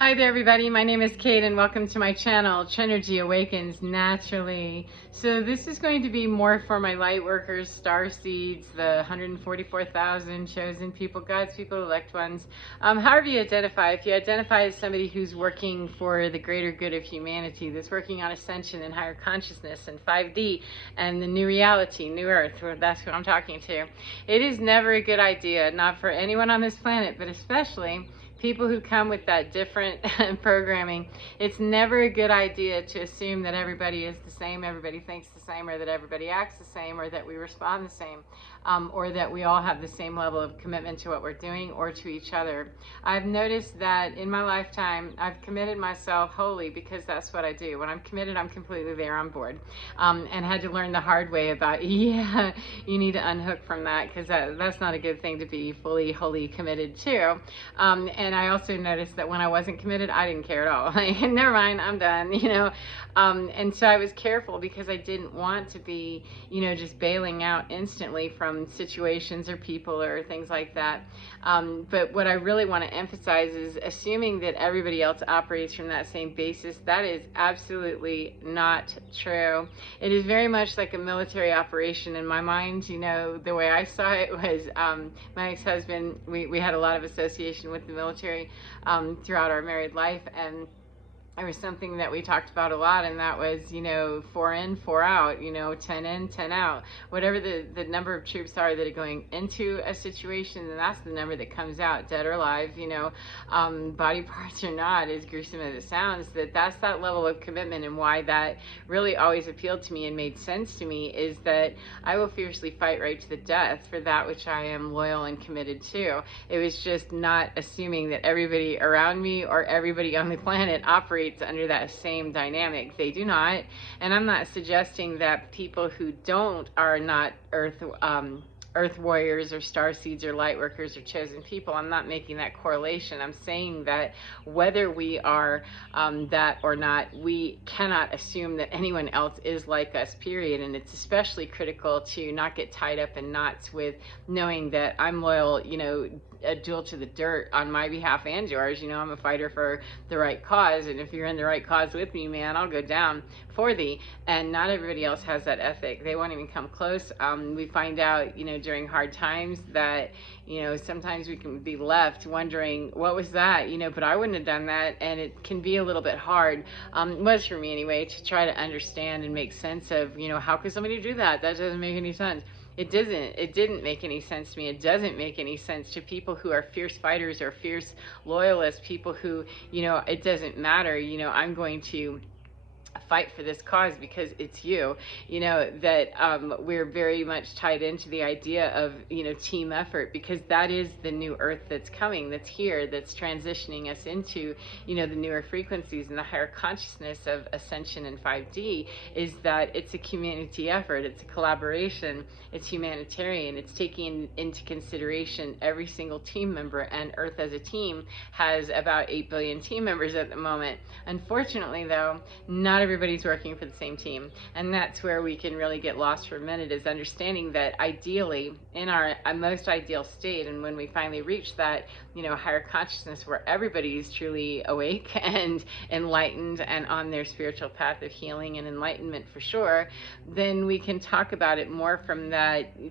Hi there everybody, my name is Kate and welcome to my channel, Trenergy Awakens Naturally. So this is going to be more for my light workers, star seeds, the 144,000 chosen people, God's people, elect ones. However you identify, if you identify as somebody who's working for the greater good of humanity, that's working on ascension and higher consciousness and 5D and the new reality, new earth, that's who I'm talking to. It is never a good idea, not for anyone on this planet, but especially people who come with that different programming. It's never a good idea to assume that everybody is the same, everybody thinks the same, or that everybody acts the same, or that we respond the same, or that we all have the same level of commitment to what we're doing or to each other. I've noticed that in my lifetime, I've committed myself wholly because that's what I do. When I'm committed, I'm completely there on board, and had to learn the hard way about, yeah, you need to unhook from that because that's not a good thing to be fully, wholly committed to. And I also noticed that when I wasn't committed, I didn't care at all. Like, never mind, I'm done, you know. And so I was careful because I didn't want to be, you know, just bailing out instantly from situations or people or things like that. But what I really want to emphasize is assuming that everybody else operates from that same basis. That is absolutely not true. It is very much like a military operation in my mind. You know, the way I saw it was my ex-husband, we had a lot of association with the military throughout our married life, and there was something that we talked about a lot, and that was, you know, 4 in, 4 out, you know, 10 in, 10 out. Whatever the number of troops are that are going into a situation, then that's the number that comes out, dead or alive, you know, body parts or not, as gruesome as it sounds, that's that level of commitment. And why that really always appealed to me and made sense to me is that I will fiercely fight right to the death for that which I am loyal and committed to. It was just not assuming that everybody around me or everybody on the planet operates under that same dynamic. They do not. And I'm not suggesting that people who don't are not earth warriors or star seeds or light workers or chosen people. I'm not making that correlation. I'm saying that whether we are that or not, we cannot assume that anyone else is like us, period. And it's especially critical to not get tied up in knots with knowing that I'm loyal, you know, a duel to the dirt on my behalf and yours. You know, I'm a fighter for the right cause, and if you're in the right cause with me, man, I'll go down for thee. And not everybody else has that ethic. They won't even come close. We find out, you know, during hard times that, you know, sometimes we can be left wondering, what was that? You know, but I wouldn't have done that. And it can be a little bit hard, it was for me anyway, to try to understand and make sense of, you know, how could somebody do that? That doesn't make any sense. It didn't make any sense to me. It doesn't make any sense to people who are fierce fighters or fierce loyalists, people who, you know, it doesn't matter, you know, I'm going to fight for this cause because it's you, you know, that we're very much tied into the idea of, you know, team effort, because that is the new earth that's coming, that's here, that's transitioning us into, you know, the newer frequencies and the higher consciousness of ascension and 5D, is that it's a community effort, it's a collaboration, it's humanitarian, it's taking into consideration every single team member, and Earth as a team has about 8 billion team members at the moment. Unfortunately though, not everybody's working for the same team, and that's where we can really get lost for a minute, is understanding that ideally in our most ideal state, and when we finally reach that, you know, higher consciousness where everybody is truly awake and enlightened and on their spiritual path of healing and enlightenment for sure, then we can talk about it more from that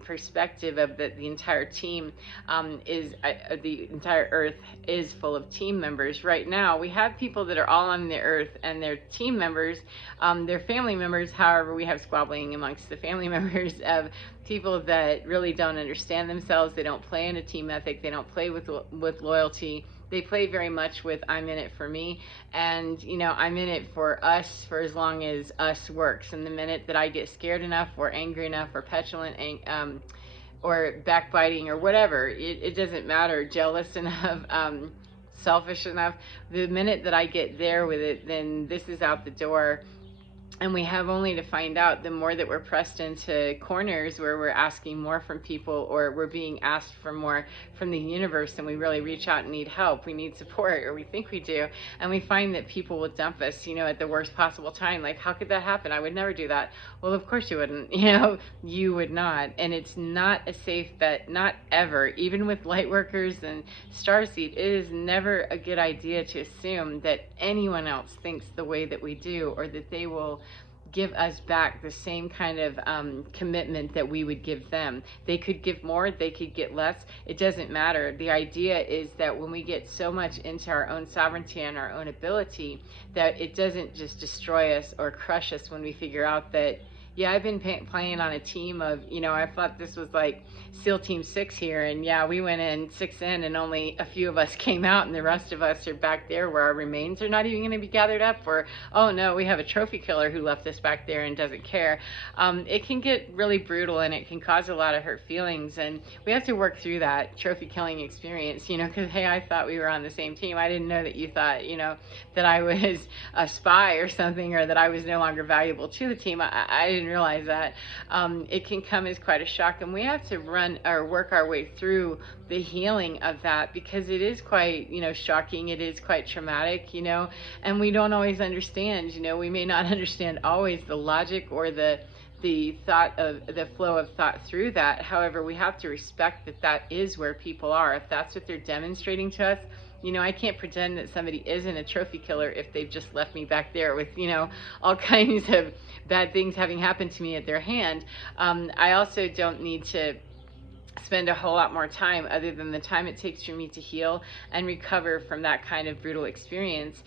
perspective of that the entire team the entire earth is full of team members. Right now we have people that are all on the earth and they're team members, they're family members. However, we have squabbling amongst the family members of people that really don't understand themselves. They don't play in a team ethic. They don't play with loyalty. They play very much with, I'm in it for me, and, you know, I'm in it for us for as long as us works. And the minute that I get scared enough or angry enough or petulant or backbiting or whatever, it doesn't matter, jealous enough, selfish enough, the minute that I get there with it, then this is out the door. And we have only to find out, the more that we're pressed into corners where we're asking more from people, or we're being asked for more from the universe, and we really reach out and need help, we need support, or we think we do, and we find that people will dump us, at the worst possible time. Like, how could that happen? I would never do that. Well, of course you wouldn't. You would not. And it's not a safe bet, not ever. Even with light workers and starseed, it is never a good idea to assume that anyone else thinks the way that we do, or that they will give us back the same kind of commitment that we would give them. They could give more, they could get less, it doesn't matter. The idea is that when we get so much into our own sovereignty and our own ability, that it doesn't just destroy us or crush us when we figure out that, yeah, I've been playing on a team of, I thought this was like SEAL Team 6 here, and yeah, we went in 6 in and only a few of us came out, and the rest of us are back there where our remains are not even going to be gathered up, or, oh no, we have a trophy killer who left us back there and doesn't care. It can get really brutal, and it can cause a lot of hurt feelings, and we have to work through that trophy killing experience, because, hey, I thought we were on the same team. I didn't know that you thought, that I was a spy or something, or that I was no longer valuable to the team. I didn't realize that. It can come as quite a shock, and we have to run or work our way through the healing of that, because it is quite, shocking. It is quite traumatic, and we don't always understand. We may not understand always the logic or the thought of the flow of thought through that. However, we have to respect that that is where people are. If that's what they're demonstrating to us, I can't pretend that somebody isn't a trophy killer if they've just left me back there with, all kinds of bad things having happened to me at their hand. I also don't need to spend a whole lot more time, other than the time it takes for me to heal and recover from that kind of brutal experience.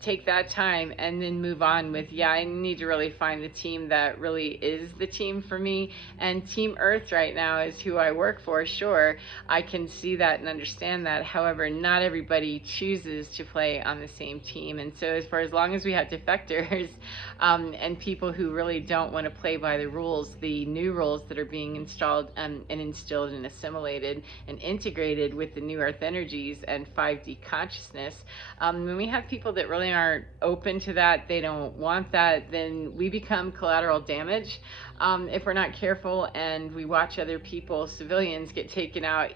Take that time and then move on with, yeah, I need to really find the team that really is the team for me. And Team Earth right now is who I work for. Sure, I can see that and understand that. However, not everybody chooses to play on the same team. And so as long as we have defectors and people who really don't want to play by the rules, the new rules that are being installed and instilled and assimilated and integrated with the new earth energies and 5D consciousness, when we have people that really aren't open to that, they don't want that, then we become collateral damage if we're not careful, and we watch other people, civilians, get taken out,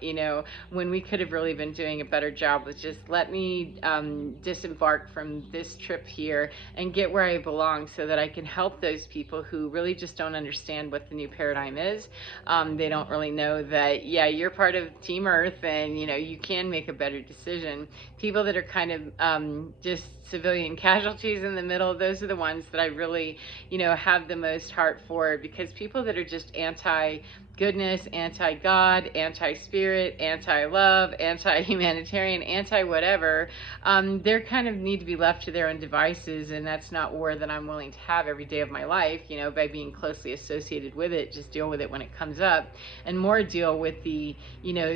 when we could have really been doing a better job with just, let me disembark from this trip here and get where I belong, so that I can help those people who really just don't understand what the new paradigm is. They don't really know that, yeah, you're part of Team Earth, and you can make a better decision. People that are kind of just civilian casualties in the middle, those are the ones that I really have the most heart for, because people that are just anti-goodness, anti-God, anti-spirit, anti-love, anti-humanitarian, anti-whatever, they're kind of need to be left to their own devices, and that's not war that I'm willing to have every day of my life, by being closely associated with it. Just deal with it when it comes up, and more deal with the,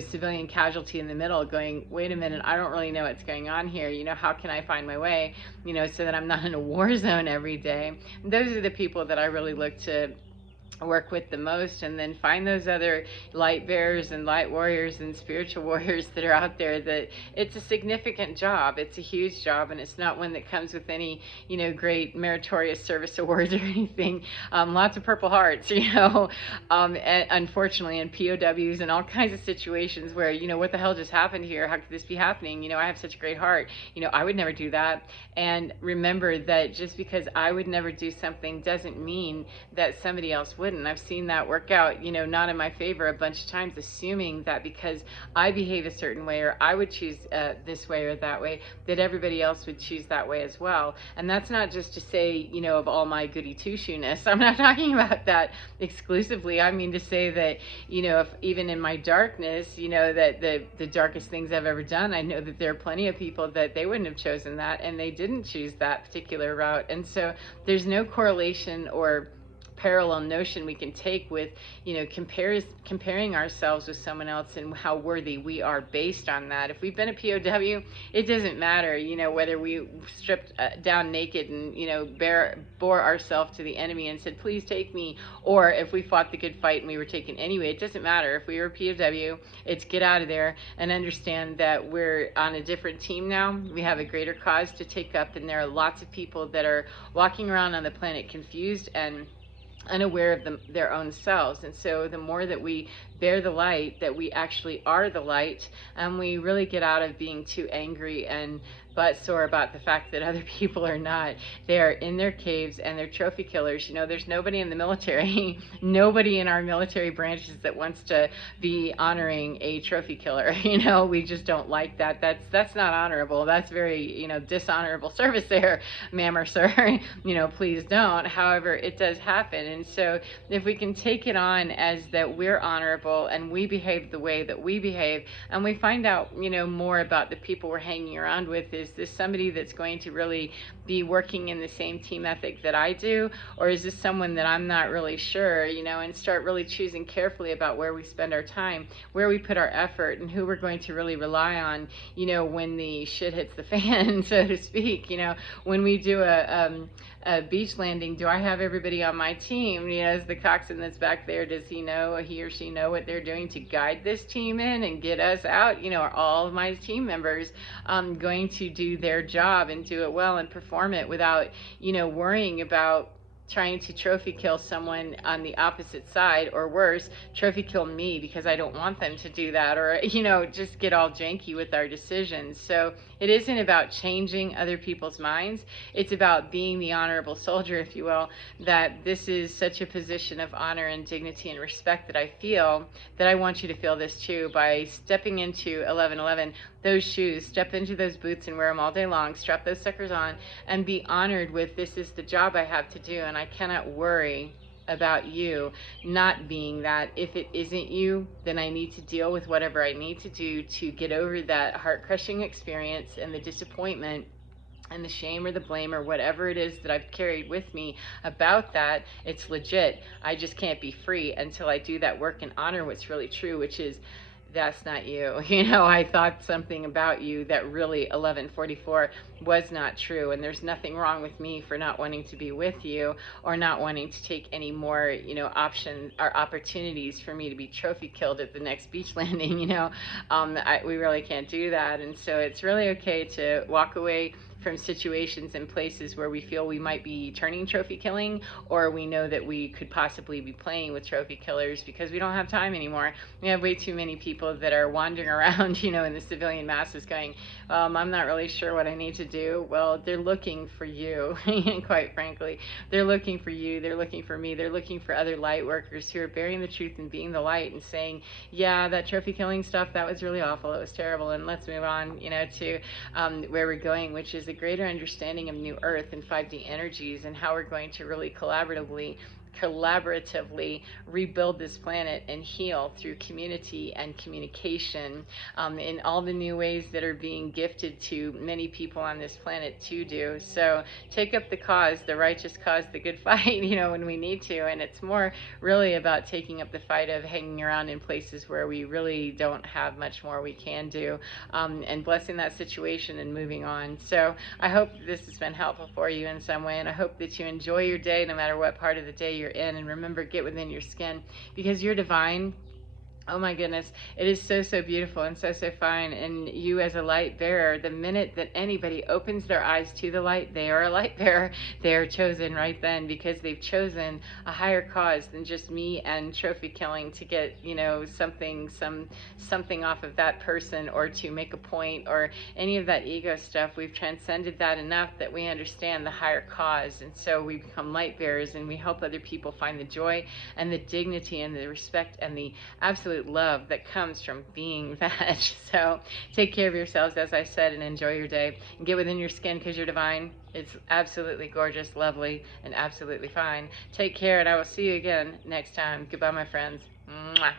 civilian casualty in the middle, going, wait a minute, I don't really know what's going on here, how can I find my way, so that I'm not in a war zone every day. And those are the people that I really look to work with the most, and then find those other light bearers and light warriors and spiritual warriors that are out there. That it's a significant job, it's a huge job, and it's not one that comes with any great meritorious service awards or anything. Lots of Purple Hearts, unfortunately, and POWs and all kinds of situations where what the hell just happened here, how could this be happening, I have such a great heart, I would never do that. And remember that just because I would never do something doesn't mean that somebody else wouldn't. I've seen that work out, not in my favor a bunch of times, assuming that because I behave a certain way, or I would choose this way or that way, that everybody else would choose that way as well. And that's not just to say, of all my goody two-shoeness. I'm not talking about that exclusively. I mean to say that, if even in my darkness, that the darkest things I've ever done, I know that there are plenty of people that they wouldn't have chosen that, and they didn't choose that particular route. And so there's no correlation or parallel notion we can take with, you know, comparing ourselves with someone else and how worthy we are based on that. If we've been a POW, it doesn't matter, you know, whether we stripped down naked and, you know, bore ourselves to the enemy and said, please take me, or if we fought the good fight and we were taken anyway. It doesn't matter. If we were a POW, it's get out of there and understand that we're on a different team now. We have a greater cause to take up, and there are lots of people that are walking around on the planet confused and unaware of their own selves. And so the more that we bear the light, that we actually are the light, and we really get out of being too angry and butt sore about the fact that other people are not. They are in their caves and they're trophy killers. You know, there's nobody in the military, nobody in our military branches that wants to be honoring a trophy killer. You know, we just don't like that. That's not honorable. That's very, you know, dishonorable service there, ma'am or sir. You know, please don't. However, it does happen. And so if we can take it on as that we're honorable and we behave the way that we behave, and we find out, you know, more about the people we're hanging around with, is this somebody that's going to really be working in the same team ethic that I do, or is this someone that I'm not really sure, you know, and start really choosing carefully about where we spend our time, where we put our effort, and who we're going to really rely on, you know, when the shit hits the fan, so to speak. You know, when we do a beach landing, do I have everybody on my team? You know, is the coxswain that's back there, does he or she know what they're doing to guide this team in and get us out? You know, are all of my team members going to do their job and do it well and perform it without, you know, worrying about trying to trophy kill someone on the opposite side, or worse, trophy kill me because I don't want them to do that, or, you know, just get all janky with our decisions. So it isn't about changing other people's minds. It's about being the honorable soldier, if you will, that this is such a position of honor and dignity and respect that I feel, that I want you to feel this too by stepping into 1111, those shoes, step into those boots and wear them all day long, strap those suckers on, and be honored with, this is the job I have to do, and I cannot worry about you not being that. If it isn't you, then I need to deal with whatever I need to do to get over that heart-crushing experience and the disappointment and the shame or the blame or whatever it is that I've carried with me about that. It's legit. I just can't be free until I do that work and honor what's really true, which is, that's not you. You know, I thought something about you that really 1144 was not true, and there's nothing wrong with me for not wanting to be with you or not wanting to take any more, you know, options or opportunities for me to be trophy killed at the next beach landing. You know, we really can't do that. And so it's really okay to walk away from situations and places where we feel we might be turning trophy killing, or we know that we could possibly be playing with trophy killers, because we don't have time anymore. We have way too many people that are wandering around, you know, in the civilian masses going, I'm not really sure what I need to do. Well, they're looking for you, quite frankly. They're looking for you, they're looking for me, they're looking for other light workers who are bearing the truth and being the light and saying, yeah, that trophy killing stuff, that was really awful, it was terrible, and let's move on, you know, to where we're going, which is a greater understanding of New Earth and 5D energies, and how we're going to really collaboratively rebuild this planet and heal through community and communication, in all the new ways that are being gifted to many people on this planet to do. So take up the cause, the righteous cause, the good fight, you know, when we need to. And it's more really about taking up the fight of hanging around in places where we really don't have much more we can do, and blessing that situation and moving on. So I hope this has been helpful for you in some way, and I hope that you enjoy your day no matter what part of the day you're in. And remember, get within your skin, because you're divine. Oh my goodness, it is so, so beautiful and so, so fine. And you as a light bearer, the minute that anybody opens their eyes to the light, they are a light bearer. They are chosen right then, because they've chosen a higher cause than just me and trophy killing to get, you know, something off of that person, or to make a point, or any of that ego stuff. We've transcended that enough that we understand the higher cause. And so we become light bearers, and we help other people find the joy and the dignity and the respect and the absolute love that comes from being that. So take care of yourselves, as I said, and enjoy your day, and get within your skin, because you're divine. It's absolutely gorgeous, lovely, and absolutely fine. Take care, and I will see you again next time. Goodbye, my friends. Mwah.